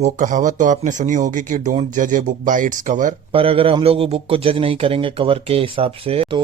वो कहावत तो आपने सुनी होगी कि डोंट जज a book by its cover. पर अगर हम लोग वो बुक को जज नहीं करेंगे कवर के हिसाब से तो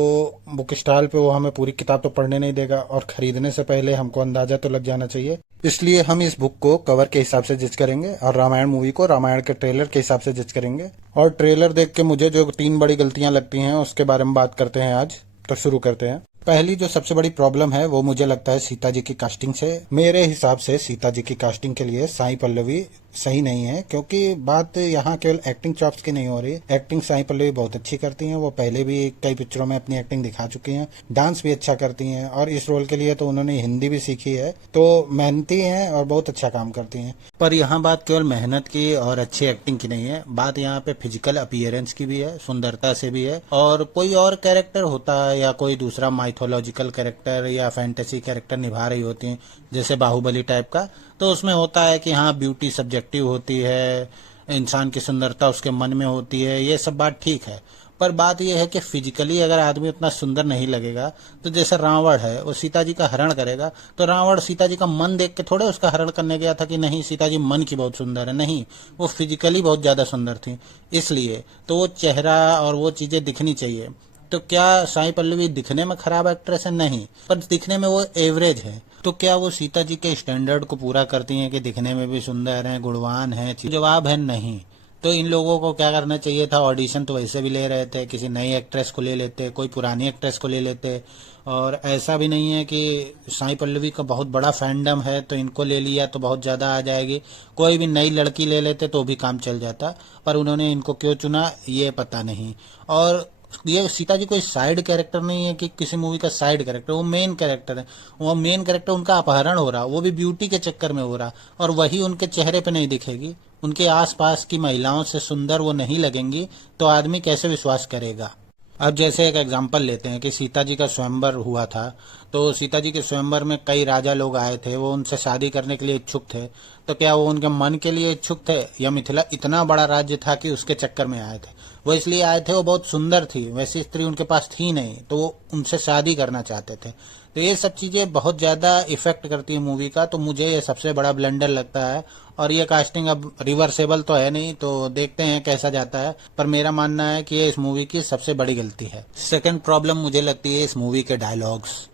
बुक स्टॉल पे वो हमें पूरी किताब तो पढ़ने नहीं देगा, और खरीदने से पहले हमको अंदाजा तो लग जाना चाहिए। इसलिए हम इस बुक को कवर के हिसाब से जज करेंगे और रामायण मूवी को रामायण के ट्रेलर के हिसाब से जज करेंगे। और ट्रेलर देख के मुझे जो 3 बड़ी गलतियां लगती हैं उसके बारे में बात करते हैं आज। तो शुरू करते हैं। पहली जो सबसे बड़ी प्रॉब्लम है वो मुझे लगता है सीता जी की कास्टिंग से। मेरे हिसाब से सीता जी की कास्टिंग के लिए साई पल्लवी सही नहीं है, क्योंकि बात यहाँ केवल एक्टिंग चॉप्स की नहीं हो रही। एक्टिंग साई पल्लवी बहुत अच्छी करती हैं, वो पहले भी कई पिक्चरों में अपनी एक्टिंग दिखा चुकी हैं। डांस भी अच्छा करती हैं, और इस रोल के लिए तो उन्होंने हिंदी भी सीखी है, तो मेहनती हैं और बहुत अच्छा काम करती हैं। पर यहाँ बात केवल मेहनत की और अच्छी एक्टिंग की नहीं है, बात यहाँ पे फिजिकल अपीयरेंस की भी है, सुंदरता से भी है। और कोई और कैरेक्टर होता है या कोई दूसरा माइथोलॉजिकल कैरेक्टर या फैंटेसी कैरेक्टर निभा रही होती है, जैसे बाहुबली टाइप का, तो उसमें होता है कि हाँ ब्यूटी सब्जेक्टिव होती है, इंसान की सुंदरता उसके मन में होती है, ये सब बात ठीक है। पर बात यह है कि फिजिकली अगर आदमी उतना सुंदर नहीं लगेगा, तो जैसे रावण है वो सीता जी का हरण करेगा, तो रावण सीता जी का मन देख के थोड़े उसका हरण करने गया था कि नहीं सीता जी मन की बहुत सुंदर है, नहीं, वो फिजिकली बहुत ज्यादा सुंदर थी। इसलिए तो वो चेहरा और वो चीजें दिखनी चाहिए। तो क्या साई पल्लवी दिखने में खराब एक्ट्रेस है? नहीं, पर दिखने में वो एवरेज है। तो क्या वो सीता जी के स्टैंडर्ड को पूरा करती हैं कि दिखने में भी सुंदर हैं, गुणवान हैं? जवाब है नहीं। तो इन लोगों को क्या करना चाहिए था, ऑडिशन तो वैसे भी ले रहे थे, किसी नई एक्ट्रेस को ले लेते, कोई पुरानी एक्ट्रेस को ले लेते। और ऐसा भी नहीं है कि साई पल्लवी का बहुत बड़ा फैंडम है तो इनको ले लिया तो बहुत ज़्यादा आ जाएगी, कोई भी नई लड़की ले लेते तो भी काम चल जाता। पर उन्होंने इनको क्यों चुना ये पता नहीं। और ये सीता जी कोई साइड कैरेक्टर नहीं है कि किसी मूवी का साइड कैरेक्टर, वो मेन कैरेक्टर है। वो मेन कैरेक्टर उनका अपहरण हो रहा, वो भी ब्यूटी के चक्कर में हो रहा, और वही उनके चेहरे पे नहीं दिखेगी, उनके आसपास की महिलाओं से सुंदर वो नहीं लगेंगी, तो आदमी कैसे विश्वास करेगा? अब जैसे एक एग्जांपल लेते हैं कि सीता जी का स्वयंवर हुआ था, तो सीता जी के स्वयंवर में कई राजा लोग आए थे, वो उनसे शादी करने के लिए इच्छुक थे। तो क्या वो उनके मन के लिए इच्छुक थे, या मिथिला इतना बड़ा राज्य था कि उसके चक्कर में आए थे? वो इसलिए आए थे, वो बहुत सुंदर थी, वैसी स्त्री उनके पास थी नहीं, तो वो उनसे शादी करना चाहते थे। तो ये सब चीजें बहुत ज्यादा इफेक्ट करती है मूवी का, तो मुझे ये सबसे बड़ा ब्लंडर लगता है। और ये कास्टिंग अब रिवर्सेबल तो है नहीं, तो देखते हैं कैसा जाता है, पर मेरा मानना है कि ये इस मूवी की सबसे बड़ी गलती है। सेकंड प्रॉब्लम मुझे लगती है इस मूवी के डायलॉग्स।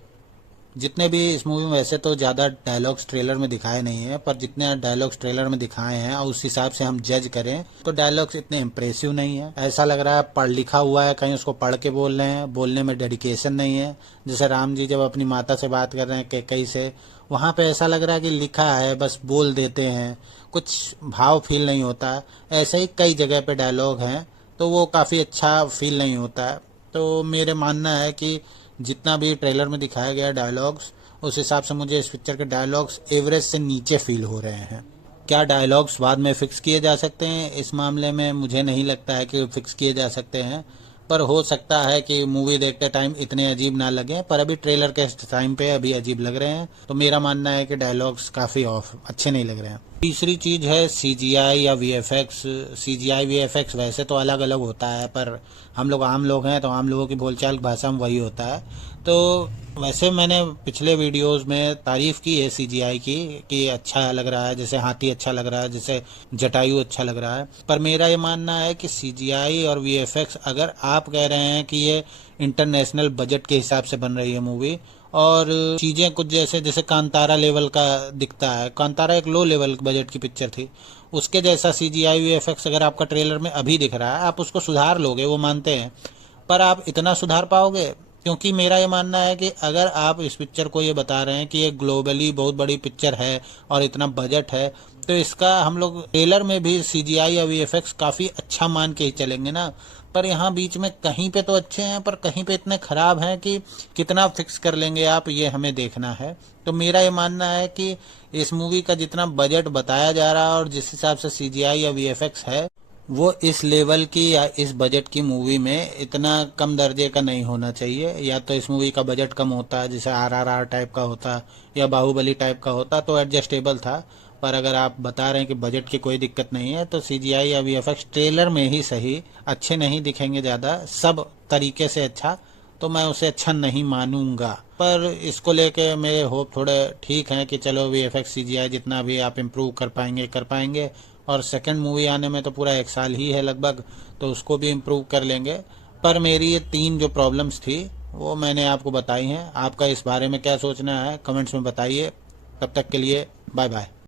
जितने भी इस मूवी में, वैसे तो ज़्यादा डायलॉग्स ट्रेलर में दिखाए नहीं है, पर जितने डायलॉग्स ट्रेलर में दिखाए हैं और उस हिसाब से हम जज करें तो डायलॉग्स इतने इम्प्रेसिव नहीं है। ऐसा लग रहा है पढ़ लिखा हुआ है, कहीं उसको पढ़ के बोल रहे हैं, बोलने में डेडिकेशन नहीं है। जैसे राम जी जब अपनी माता से बात कर रहे हैं कैकई से, वहाँ पे ऐसा लग रहा है कि लिखा है बस बोल देते हैं, कुछ भाव फील नहीं होता। ऐसे ही कई जगह पे डायलॉग हैं तो वो काफ़ी अच्छा फील नहीं होता है। तो मेरे मानना है कि जितना भी ट्रेलर में दिखाया गया डायलॉग्स, उस हिसाब से मुझे इस पिक्चर के डायलॉग्स एवरेज से नीचे फील हो रहे हैं। क्या डायलॉग्स बाद में फिक्स किए जा सकते हैं? इस मामले में मुझे नहीं लगता है कि फिक्स किए जा सकते हैं, पर हो सकता है कि मूवी देखते टाइम इतने अजीब ना लगे, पर अभी ट्रेलर के टाइम पे अभी अजीब लग रहे हैं। तो मेरा मानना है कि डायलॉग्स काफ़ी ऑफ अच्छे नहीं लग रहे हैं। तीसरी चीज है सीजीआई या वीएफएक्स। सीजीआई वीएफएक्स वैसे तो अलग अलग होता है, पर हम लोग आम लोग हैं तो आम लोगों की बोलचाल भाषा में वही होता है। तो वैसे मैंने पिछले वीडियोस में तारीफ की है सीजीआई की कि अच्छा लग रहा है, जैसे हाथी अच्छा लग रहा है, जैसे जटायु अच्छा लग रहा है। पर मेरा ये मानना है कि सीजीआई और वीएफएक्स, अगर आप कह रहे हैं कि ये इंटरनेशनल बजट के हिसाब से बन रही है मूवी, और चीजें कुछ जैसे जैसे कांतारा लेवल का दिखता है, कांतारा एक लो लेवल बजट की पिक्चर थी, उसके जैसा सीजीआई वीएफएक्स अगर आपका ट्रेलर में अभी दिख रहा है, आप उसको सुधार लोगे, वो मानते हैं, पर आप इतना सुधार पाओगे? क्योंकि मेरा ये मानना है कि अगर आप इस पिक्चर को ये बता रहे हैं कि ये ग्लोबली बहुत बड़ी पिक्चर है और इतना बजट है, तो इसका हम लोग ट्रेलर में भी सीजीआई या वीएफएक्स काफ़ी अच्छा मान के ही चलेंगे ना। पर यहाँ बीच में कहीं पे तो अच्छे हैं, पर कहीं पे इतने खराब हैं कि कितना फिक्स कर लेंगे आप, ये हमें देखना है। तो मेरा ये मानना है कि इस मूवी का जितना बजट बताया जा रहा है और जिस हिसाब से सीजीआई या वीएफएक्स है, वो इस लेवल की या इस बजट की मूवी में इतना कम दर्जे का नहीं होना चाहिए। या तो इस मूवी का बजट कम होता, जैसे आरआरआर टाइप का होता या बाहुबली टाइप का होता, तो एडजस्टेबल था। पर अगर आप बता रहे हैं कि बजट की कोई दिक्कत नहीं है, तो सीजीआई या वीएफएक्स ट्रेलर में ही सही अच्छे नहीं दिखेंगे ज़्यादा, सब तरीके से अच्छा, तो मैं उसे अच्छा नहीं मानूंगा। पर इसको लेके मेरे होप थोड़े ठीक हैं कि चलो वीएफएक्स सीजीआई जितना भी आप इम्प्रूव कर पाएंगे और सेकंड मूवी आने में तो पूरा 1 साल ही है लगभग, तो उसको भी इम्प्रूव कर लेंगे। पर मेरी ये 3 जो प्रॉब्लम्स थी वो मैंने आपको बताई हैं। आपका इस बारे में क्या सोचना है कमेंट्स में बताइए। तब तक के लिए बाय बाय।